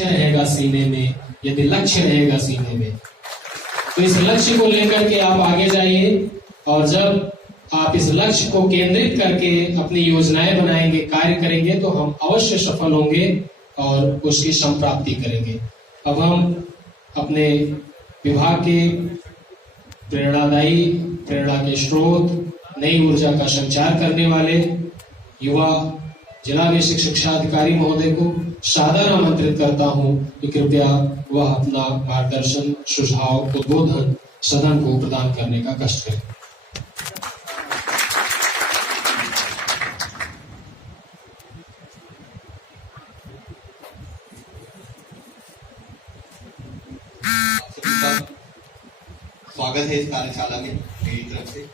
लक्ष्य रहेगा सीने में, यदि लक्ष्य रहेगा सीने में, तो इस लक्ष्य को लेकर के आप आगे जाइए। और जब आप इस लक्ष्य को केंद्रित करके अपनी योजनाएं बनाएंगे, कार्य करेंगे, तो हम अवश्य सफल होंगे और उसकी संप्राप्ति करेंगे। अब हम अपने विभाग के प्रेरणा के स्रोत, नई ऊर्जा का संचार करने वाले युवा जिला बेसिक शिक्षा अधिकारी महोदय को सादर आमंत्रित करता हूं कि कृपया वह अपना मार्गदर्शन, सुझाव, उद्बोधन सदन को प्रदान करने का कष्ट करें। स्वागत है इस कार्यशाला में मेरी तरफ से।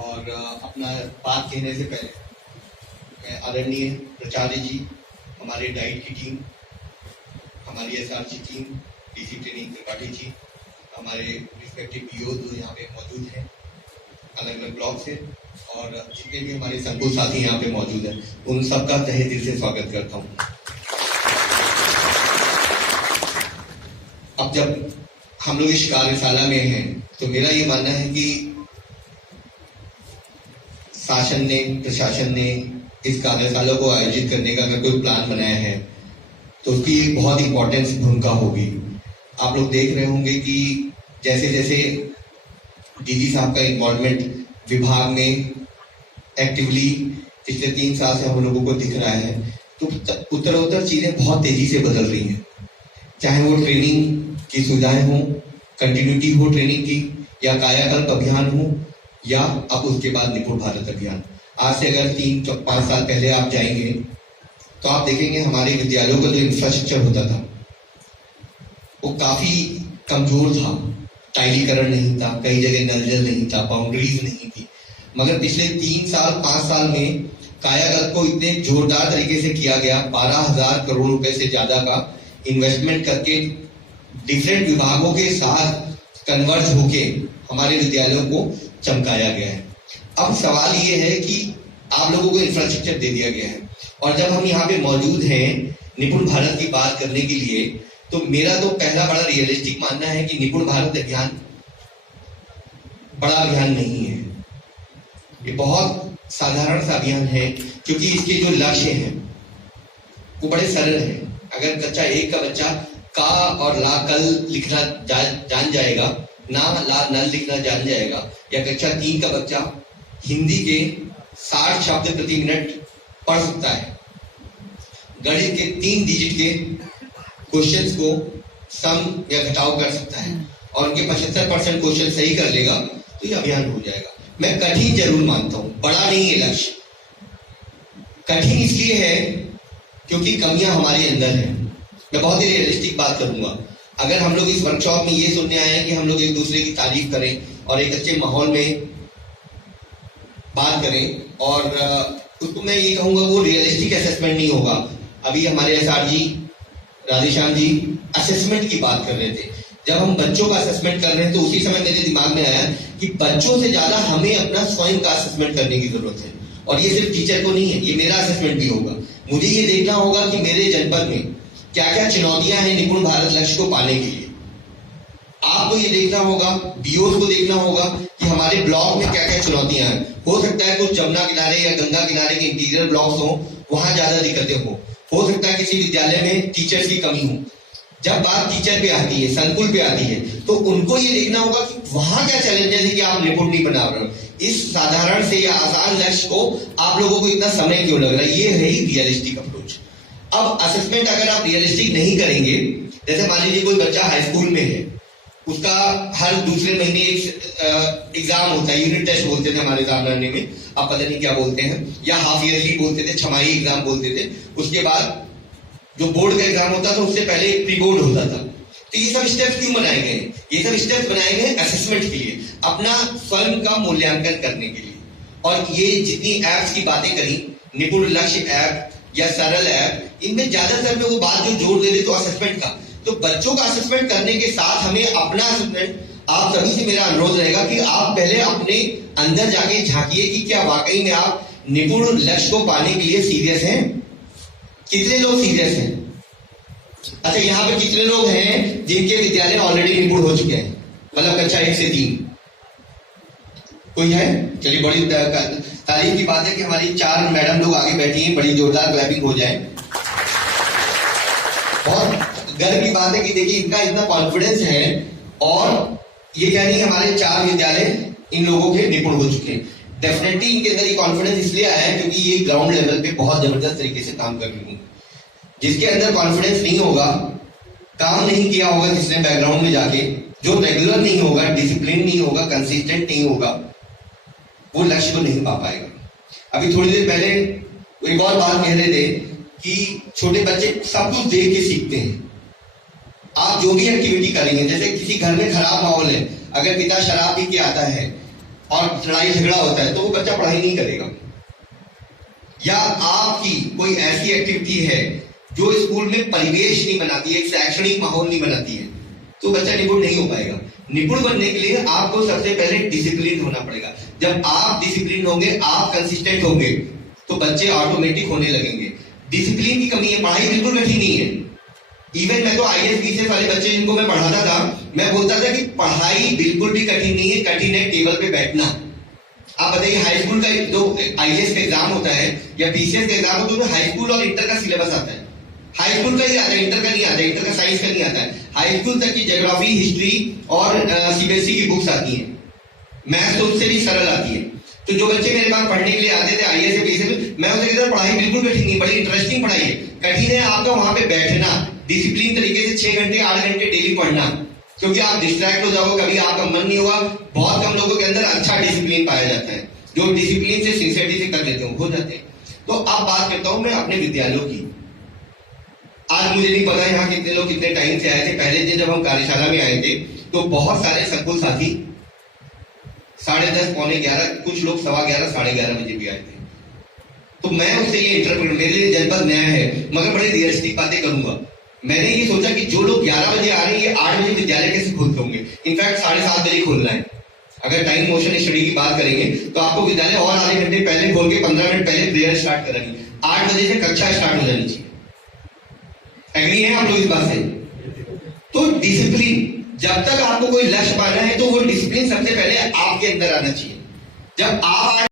और अपना बात कहने से पहले मैं आदरणीय प्राचार्य जी, हमारे डाइट की टीम, हमारी SRG team, DC training Tripathi ji, हमारे रिस्पेक्टिव पीओ जो यहाँ पे मौजूद हैं अलग अलग ब्लॉक से, और जितने भी हमारे संकुल साथी यहाँ पे मौजूद हैं, उन सबका तहे दिल से स्वागत करता हूँ। अब जब हम लोग इस कार्यशाला में हैं तो मेरा ये मानना है कि शासन ने, प्रशासन ने इस कार्यशाला को आयोजित करने का अगर कोई प्लान बनाया है तो उसकी बहुत इंपॉर्टेंस भूमिका होगी। आप लोग देख रहे होंगे कि जैसे जैसे डीजी साहब का इन्वॉल्वमेंट विभाग में एक्टिवली पिछले 3 साल से हम लोगों को दिख रहा है, तो उत्तरोत्तर चीजें बहुत तेजी से बदल रही हैं। चाहे वो ट्रेनिंग की सुविधाएं हो, कंटिन्यूटी हो ट्रेनिंग की, या कायाकल्प अभियान हो, या अब उसके बाद निपुण भारत अभियान। आज से अगर 3-5 साल पहले आप जाएंगे तो आप देखेंगे हमारे विद्यालयों का जो इंफ्रास्ट्रक्चर होता था वो काफी कमजोर था। टाइलीकरण नहीं था, कई जगह नल जल नहीं था, बाउंड्रीज नहीं थी। मगर पिछले 3 साल 5 साल में कायाकल्प को इतने जोरदार तरीके से किया गया, 12,000 करोड़ रुपए से ज्यादा का इन्वेस्टमेंट करके डिफरेंट विभागों के साथ कन्वर्ज होके हमारे विद्यालयों को चमकाया गया है। अब सवाल ये है कि आप लोगों को इंफ्रास्ट्रक्चर दे दिया गया है, और जब हम यहाँ पे मौजूद हैं निपुण भारत की बात करने के लिए, तो मेरा तो पहला बड़ा रियलिस्टिक मानना है कि निपुण भारत अभियान बड़ा अभियान नहीं है। ये बहुत साधारण सा अभियान है, क्योंकि इसके जो लक्ष्य हैं वो बड़े सरल हैं। अगर कक्षा 1 का बच्चा का और ला कल लिखना जान जाएगा, ना ला नल लिखना जान जाएगा, या कक्षा 3 का बच्चा हिंदी के 60 शब्द प्रति मिनट पढ़ सकता है, गणित के 3 डिजिट के क्वेश्चंस को सम या घटाव कर सकता है, और उनके 75% क्वेश्चन सही कर लेगा, तो ये अभियान हो जाएगा। मैं कठिन जरूर मानता हूं, बड़ा नहीं है लक्ष्य। कठिन इसलिए है क्योंकि कमियां हमारे अंदर हैं। मैं बहुत ही रियलिस्टिक बात करूंगा। अगर हम लोग इस वर्कशॉप में ये सुनने आए हैं कि हम लोग एक दूसरे की तारीफ करें और एक अच्छे माहौल में बात करें, और उसको मैं ये कहूंगा वो रियलिस्टिक असेसमेंट नहीं होगा। अभी हमारे एसआर जी राधेश्याम जी असेसमेंट की बात कर रहे थे। जब हम बच्चों का असेसमेंट कर रहे हैं तो उसी समय मेरे दिमाग में आया कि बच्चों से ज्यादा हमें अपना स्वयं का असेसमेंट करने की जरूरत है। और ये सिर्फ टीचर को नहीं है, ये मेरा असेसमेंट भी होगा। मुझे ये देखना होगा कि मेरे जनपद में क्या क्या चुनौतियां हैं निपुण भारत लक्ष्य को पाने के लिए। आपको ये देखना होगा, बीओस को देखना होगा कि हमारे ब्लॉक में क्या क्या चुनौतियां हैं। हो सकता है कुछ जमुना किनारे या गंगा किनारे के इंटीरियर ब्लॉक्स हो, वहां ज्यादा दिक्कतें हो सकता है किसी विद्यालय में टीचर्स की कमी हो। जब बात टीचर पे आती है, संकुल पे आती है, तो उनको ये देखना होगा कि वहां क्या चैलेंजेस है कि आप निपुण नहीं बना रहे हो। इस साधारण से या आसान लक्ष्य को आप लोगों को इतना समय क्यों लग रहा है, ये है ही रियलिस्टिक अप्रोच। अब असेसमेंट अगर आप रियलिस्टिक नहीं करेंगे, जैसे मान लीजिए कोई बच्चा हाई स्कूल में है, उसका हर दूसरे महीने एक एग्जाम होता है, यूनिट टेस्ट बोलते थे हमारे सामने में, अब पता नहीं क्या बोलते हैं, या हाफ ईयरली बोलते थे, छमाही एग्जाम बोलते थे। उसके बाद जो बोर्ड का एग्जाम होता था उससे पहले प्री बोर्ड होता था। तो ये सब स्टेप्स क्यों बनाए गए हैं? ये सब स्टेप्स बनाए गए हैं असेसमेंट के लिए, अपना स्वयं का मूल्यांकन करने के लिए। और ये जितनी एप्स की बातें करी, निपुण लक्ष्य ऐप या सरल ऐप, इनमें ज्यादातर में वो बात जो जोड़ दे रहे तो असेसमेंट का। तो बच्चों का असेसमेंट करने के साथ हमें अपना असेसमेंट, आप सभी से मेरा अनुरोध रहेगा कि आप पहले अपने अंदर जाके झांकिए कि क्या वाकई में आप निपुण लक्ष्य को पाने के लिए सीरियस हैं। कितने लोग सीरियस हैं? अच्छा, यहाँ पे कितने लोग हैं जिनके विद्यालय ऑलरेडी निपुण हो चुके हैं, मतलब कक्षा 1 से 3? कोई है? चलिए, बड़ी तारीफ की बात है कि हमारी 4 मैडम लोग आगे बैठी हैं, बड़ी जोरदार क्लैपिंग हो जाए। बहुत गर्व की बात है कि देखिए इनका इतना कॉन्फिडेंस है, और ये कह नहीं हमारे 4 विद्यालय इन लोगों के निपुण हो चुके हैं। डेफिनेटली इनके अंदर ये कॉन्फिडेंस इसलिए आया है क्योंकि ये ग्राउंड लेवल पे बहुत जबरदस्त तरीके से काम कर रही है। जिसके अंदर कॉन्फिडेंस नहीं होगा, काम नहीं किया होगा जिसने बैकग्राउंड में जाके, जो रेगुलर नहीं होगा, डिसिप्लिन नहीं होगा, कंसिस्टेंट नहीं होगा, वो लक्ष्य को नहीं पा पाएगा। अभी थोड़ी देर पहले एक और बात कह रहे थे कि छोटे बच्चे सब कुछ देख के सीखते हैं। आप जो भी एक्टिविटी करेंगे, जैसे किसी घर में खराब माहौल है, अगर पिता शराब पी के आता है और लड़ाई झगड़ा होता है तो वो बच्चा पढ़ाई नहीं करेगा। या आपकी कोई ऐसी एक्टिविटी है जो स्कूल में परिवेश नहीं बनाती है, एक शैक्षणिक माहौल नहीं बनाती है, तो बच्चा निपुण नहीं हो पाएगा। निपुण बनने के लिए आपको सबसे पहले डिसिप्लिन होना पड़ेगा। जब आप डिसिप्लिन होंगे, आप कंसिस्टेंट होंगे, तो बच्चे ऑटोमेटिक होने लगेंगे। डिसिप्लिन की कमी है, पढ़ाई बिल्कुल कठिन नहीं है। इवन मैं तो IAS BCS वाले बच्चे जिनको मैं पढ़ाता था, मैं बोलता था कि पढ़ाई बिल्कुल भी कठिन नहीं है, कठिन है टेबल पे बैठना। आप बताइए, हाई स्कूल का जो IAS का एग्जाम होता है या BCS का एग्जाम होता है, तो हाई स्कूल और इंटर का सिलेबस आता है। हाई स्कूल का ही आता है, इंटर का नहीं आता है, इंटर का साइंस का नहीं आता है। हाई स्कूल तक की ज्योग्राफी, हिस्ट्री और CBSE की बुक्स आती है। मैथ्स तो उससे भी सरल आती है। तो जो बच्चे मेरे पास पढ़ने के लिए आते थे IAS या BCS, मैं उनसे कहता पढ़ाई बिल्कुल कठिन नहीं, बड़ी इंटरेस्टिंग पढ़ाई है। कठिन है आपका वहां पे बैठना, डिसिप्लिन तरीके से 6 घंटे 8 घंटे डेली पढ़ना, क्योंकि आप डिस्ट्रैक्ट हो जाओगे, कभी आपका मन नहीं होगा। बहुत कम लोगों के अंदर अच्छा डिसिप्लिन पाया जाता है, जो डिसिप्लिन से सिंसियरिटी से कर लेते हो जाते हैं। तो अब बात करता हूं मैं अपने विद्यालयों की। आज मुझे नहीं पता यहाँ कितने लोग कितने टाइम से आए थे। पहले दिन जब हम कार्यशाला में आए थे तो बहुत सारे सकूल साथी 10:30 पौने 11, कुछ लोग 11:15 11:30 बजे भी आए थे। तो मैं उससे ये इंटरप्रेट, मेरे लिए जनपद नया है मगर बड़े रियलिस्टिक बातें करूंगा। मैंने ये सोचा कि जो लोग 11 बजे आ रहे हैं, ये 8 बजे विद्यालय कैसे खोलते होंगे। इनफैक्ट 7:30 बजे खोलना है। अगर टाइम मोशन स्टडी की बात करेंगे तो आपको विद्यालय और आधे घंटे पहले खोल के 15 मिनट पहले प्रेयर स्टार्ट करानी। 8 बजे से कक्षा स्टार्ट हो जानी चाहिए। एग्री है आप लोग इस बात से? तो डिसिप्लिन, जब तक आपको कोई लक्ष्य पाना है तो वो डिसिप्लिन सबसे पहले आपके अंदर आना चाहिए। जब आप